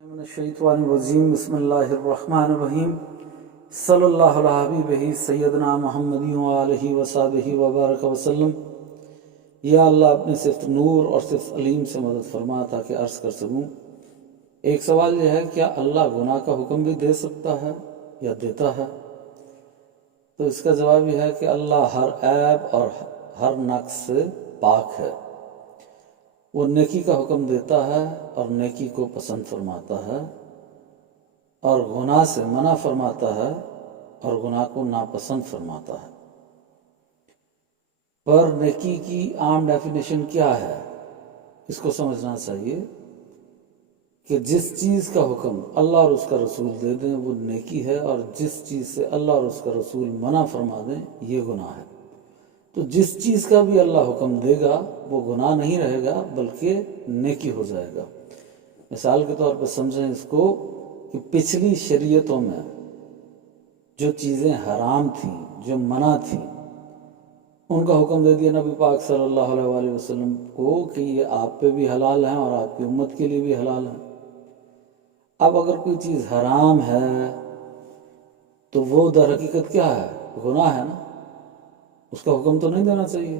من الشیطان الرجیم بسم اللہ الرحمن الرحیم صلی اللہ علیہ حبیبہ سیدنا محمد وآلہ وصحبہ وبارک وسلم۔ یا اللہ اپنے صفت نور اور صفت علیم سے مدد فرما تاکہ عرض کر سکوں۔ ایک سوال یہ ہے، کیا اللہ گناہ کا حکم بھی دے سکتا ہے یا دیتا ہے؟ تو اس کا جواب یہ ہے کہ اللہ ہر عیب اور ہر نقص سے پاک ہے۔ وہ نیکی کا حکم دیتا ہے اور نیکی کو پسند فرماتا ہے، اور گناہ سے منع فرماتا ہے اور گناہ کو ناپسند فرماتا ہے۔ پر نیکی کی عام ڈیفینیشن کیا ہے، اس کو سمجھنا چاہیے کہ جس چیز کا حکم اللہ اور اس کا رسول دے دیں وہ نیکی ہے، اور جس چیز سے اللہ اور اس کا رسول منع فرما دیں یہ گناہ ہے۔ تو جس چیز کا بھی اللہ حکم دے گا وہ گناہ نہیں رہے گا بلکہ نیکی ہو جائے گا۔ مثال کے طور پہ سمجھیں اس کو کہ پچھلی شریعتوں میں جو چیزیں حرام تھیں، جو منع تھیں، ان کا حکم دے دیا نبی پاک صلی اللہ علیہ وآلہ وسلم کو کہ یہ آپ پہ بھی حلال ہیں اور آپ کی امت کے لیے بھی حلال ہیں۔ اب اگر کوئی چیز حرام ہے تو وہ در حقیقت کیا ہے؟ گناہ ہے نا۔ اس کا حکم تو نہیں دینا چاہیے۔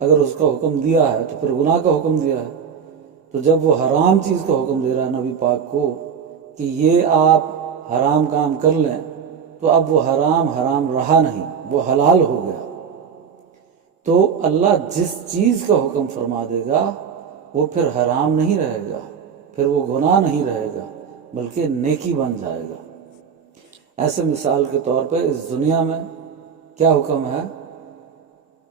اگر اس کا حکم دیا ہے تو پھر گناہ کا حکم دیا ہے۔ تو جب وہ حرام چیز کا حکم دے رہا ہے نبی پاک کو کہ یہ آپ حرام کام کر لیں، تو اب وہ حرام رہا نہیں، وہ حلال ہو گیا۔ تو اللہ جس چیز کا حکم فرما دے گا وہ پھر حرام نہیں رہے گا، پھر وہ گناہ نہیں رہے گا بلکہ نیکی بن جائے گا۔ ایسے مثال کے طور پہ اس دنیا میں کیا حکم ہے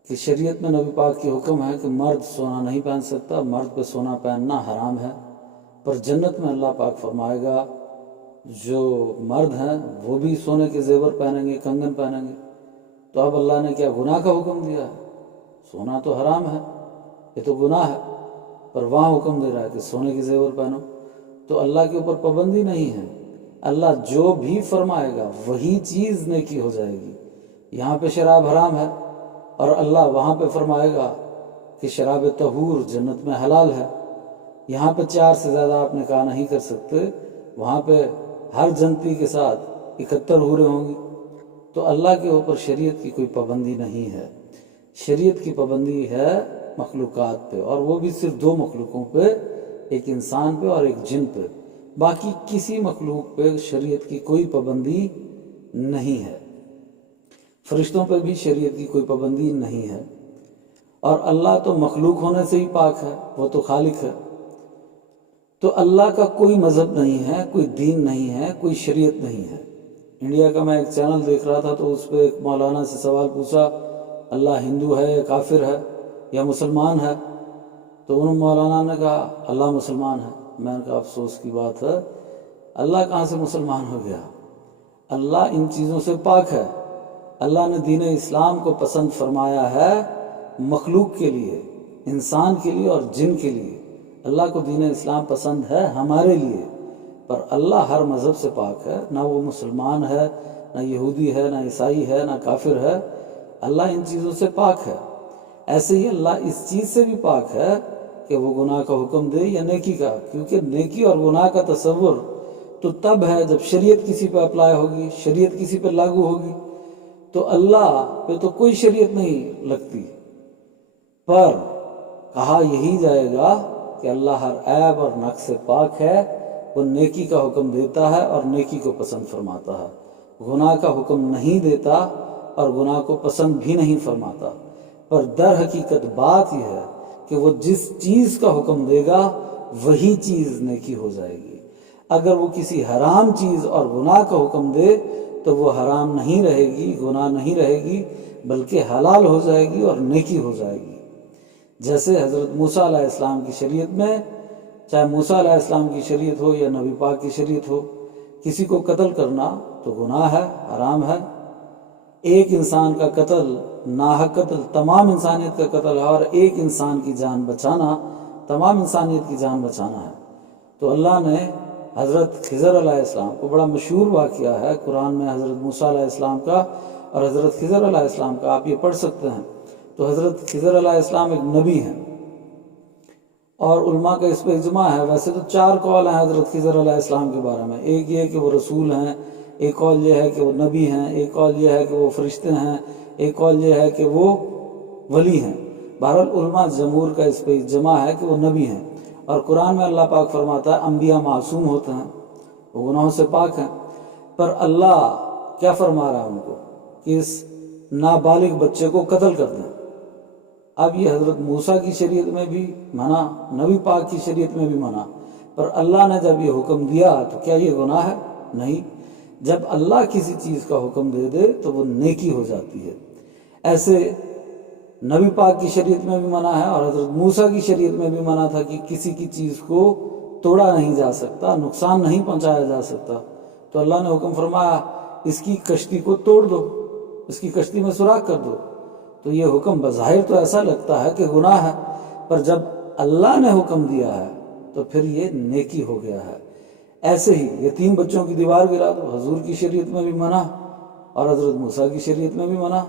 کہ شریعت میں نبی پاک کی حکم ہے کہ مرد سونا نہیں پہن سکتا، مرد پہ سونا پہننا حرام ہے۔ پر جنت میں اللہ پاک فرمائے گا جو مرد ہیں وہ بھی سونے کے زیور پہنیں گے، کنگن پہنیں گے۔ تو اب اللہ نے کیا گناہ کا حکم دیا ہے؟ سونا تو حرام ہے، یہ تو گناہ ہے، پر وہاں حکم دے رہا ہے کہ سونے کے زیور پہنو۔ تو اللہ کے اوپر پابندی نہیں ہے، اللہ جو بھی فرمائے گا وہی چیز نیکی ہو جائے گی۔ یہاں پہ شراب حرام ہے اور اللہ وہاں پہ فرمائے گا کہ شراب طہور جنت میں حلال ہے۔ یہاں پہ 4 سے زیادہ آپ نکاح نہیں کر سکتے، وہاں پہ ہر جنتی کے ساتھ 71 حوریں ہوں گی۔ تو اللہ کے اوپر شریعت کی کوئی پابندی نہیں ہے۔ شریعت کی پابندی ہے مخلوقات پہ، اور وہ بھی صرف 2 مخلوقوں پہ، ایک انسان پہ اور ایک جن پہ۔ باقی کسی مخلوق پہ شریعت کی کوئی پابندی نہیں ہے۔ فرشتوں پہ بھی شریعت کی کوئی پابندی نہیں ہے، اور اللہ تو مخلوق ہونے سے ہی پاک ہے، وہ تو خالق ہے۔ تو اللہ کا کوئی مذہب نہیں ہے، کوئی دین نہیں ہے، کوئی شریعت نہیں ہے۔ انڈیا کا میں ایک چینل دیکھ رہا تھا تو اس پہ ایک مولانا سے سوال پوچھا، اللہ ہندو ہے یا کافر ہے یا مسلمان ہے؟ تو انہوں مولانا نے کہا اللہ مسلمان ہے۔ میں نے کہا افسوس کی بات ہے، اللہ کہاں سے مسلمان ہو گیا؟ اللہ ان چیزوں سے پاک ہے۔ اللہ نے دین اسلام کو پسند فرمایا ہے مخلوق کے لیے، انسان کے لیے اور جن کے لیے۔ اللہ کو دین اسلام پسند ہے ہمارے لیے، پر اللہ ہر مذہب سے پاک ہے، نہ وہ مسلمان ہے، نہ یہودی ہے، نہ عیسائی ہے، نہ کافر ہے۔ اللہ ان چیزوں سے پاک ہے۔ ایسے ہی اللہ اس چیز سے بھی پاک ہے کہ وہ گناہ کا حکم دے یا نیکی کا، کیونکہ نیکی اور گناہ کا تصور تو تب ہے جب شریعت کسی پہ اپلائی ہوگی، شریعت کسی پہ لاگو ہوگی۔ تو اللہ پہ تو کوئی شریعت نہیں لگتی، پر کہا یہی جائے گا کہ اللہ ہر عیب اور نقص سے پاک ہے۔ وہ نیکی کا حکم دیتا ہے اور نیکی کو پسند فرماتا ہے، گناہ کا حکم نہیں دیتا اور گناہ کو پسند بھی نہیں فرماتا۔ پر در حقیقت بات یہ ہے کہ وہ جس چیز کا حکم دے گا وہی چیز نیکی ہو جائے گی۔ اگر وہ کسی حرام چیز اور گناہ کا حکم دے تو وہ حرام نہیں رہے گی، گناہ نہیں رہے گی، بلکہ حلال ہو جائے گی اور نیکی ہو جائے گی۔ جیسے حضرت موسیٰ علیہ السلام کی شریعت میں، چاہے موسیٰ علیہ السلام کی شریعت ہو یا نبی پاک کی شریعت ہو، کسی کو قتل کرنا تو گناہ ہے، حرام ہے۔ ایک انسان کا قتل، ناحق قتل، تمام انسانیت کا قتل ہے، اور ایک انسان کی جان بچانا تمام انسانیت کی جان بچانا ہے۔ تو اللہ نے حضرت خضر علیہ السلام کو، بڑا مشہور واقعہ ہے قرآن میں حضرت موسیٰ علیہ السلام کا اور حضرت خضر علیہ السلام کا، آپ یہ پڑھ سکتے ہیں۔ تو حضرت خضر علیہ السلام ایک نبی ہیں، اور علماء کا اس پہ اجماع ہے. ویسے تو 4 قول ہیں حضرت خضر علیہ السلام کے بارے میں. ایک یہ کہ وہ رسول ہیں، ایک قول یہ ہے کہ وہ نبی ہیں، ایک قول یہ ہے کہ وہ فرشتے ہیں، ایک قول یہ ہے کہ وہ ولی ہیں. بہرحال علماء جمہور کا اس پہ اجماع ہے کہ وہ نبی ہیں. اور قرآن میں اللہ پاک فرماتا ہے انبیاء معصوم ہوتے ہیں، وہ گناہوں سے پاک ہیں. پر اللہ کیا فرما رہا ہے ان کو کہ اس نابالغ بچے کو قتل کر دیں. اب یہ حضرت موسیٰ کی شریعت میں بھی منع، نبی پاک کی شریعت میں بھی منع. پر اللہ نے جب یہ حکم دیا تو کیا یہ گناہ ہے؟ نہیں. جب اللہ کسی چیز کا حکم دے دے تو وہ نیکی ہو جاتی ہے. ایسے نبی پاک کی شریعت میں بھی منع ہے اور حضرت موسیٰ کی شریعت میں بھی منع تھا کہ کسی کی چیز کو توڑا نہیں جا سکتا، نقصان نہیں پہنچایا جا سکتا. تو اللہ نے حکم فرمایا اس کی کشتی کو توڑ دو، اس کی کشتی میں سوراخ کر دو. تو یہ حکم بظاہر تو ایسا لگتا ہے کہ گناہ ہے، پر جب اللہ نے حکم دیا ہے تو پھر یہ نیکی ہو گیا ہے. ایسے ہی یتیم بچوں کی دیوار گرا دو، حضور کی شریعت میں بھی منع اور حضرت موسیٰ کی شریعت میں بھی منع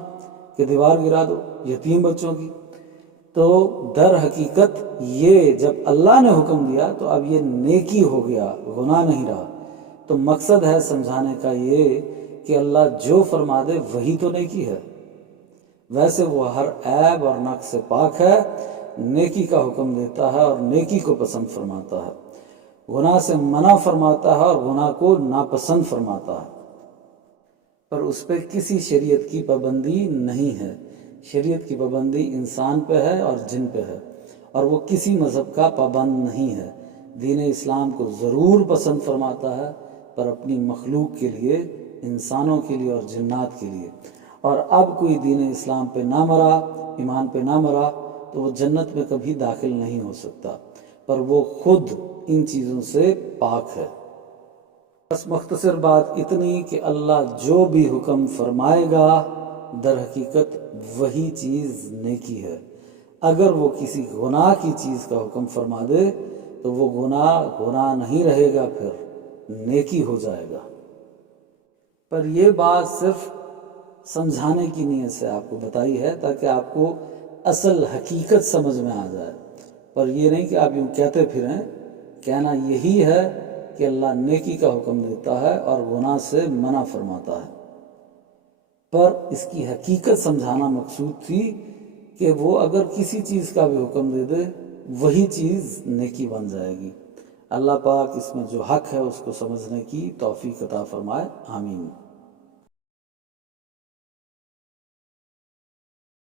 کہ دیوار گرا دو یتیم بچوں کی. تو در حقیقت یہ جب اللہ نے حکم دیا تو اب یہ نیکی ہو گیا، گناہ نہیں رہا. تو مقصد ہے سمجھانے کا یہ کہ اللہ جو فرما دے وہی تو نیکی ہے. ویسے وہ ہر عیب اور نقص سے پاک ہے، نیکی کا حکم دیتا ہے اور نیکی کو پسند فرماتا ہے، گناہ سے منع فرماتا ہے اور گناہ کو ناپسند فرماتا ہے. پر اس پہ کسی شریعت کی پابندی نہیں ہے. شریعت کی پابندی انسان پہ ہے اور جن پہ ہے، اور وہ کسی مذہب کا پابند نہیں ہے. دین اسلام کو ضرور پسند فرماتا ہے، پر اپنی مخلوق کے لیے، انسانوں کے لیے اور جنات کے لیے. اور اب کوئی دین اسلام پہ نہ مرا، ایمان پہ نہ مرا تو وہ جنت میں کبھی داخل نہیں ہو سکتا، پر وہ خود ان چیزوں سے پاک ہے. بس مختصر بات اتنی کہ اللہ جو بھی حکم فرمائے گا در حقیقت وہی چیز نیکی ہے. اگر وہ کسی گناہ کی چیز کا حکم فرما دے تو وہ گناہ نہیں رہے گا، پھر نیکی ہو جائے گا. پر یہ بات صرف سمجھانے کی نیت سے آپ کو بتائی ہے تاکہ آپ کو اصل حقیقت سمجھ میں آ جائے. پر یہ نہیں کہ آپ یوں کہتے پھریں. کہنا یہی ہے کہ اللہ نیکی کا حکم دیتا ہے اور گناہ سے منع فرماتا ہے. پر اس کی حقیقت سمجھانا مقصود تھی کہ وہ اگر کسی چیز کا بھی حکم دے دے وہی چیز نیکی بن جائے گی. اللہ پاک اس میں جو حق ہے اس کو سمجھنے کی توفیق عطا فرمائے. آمین.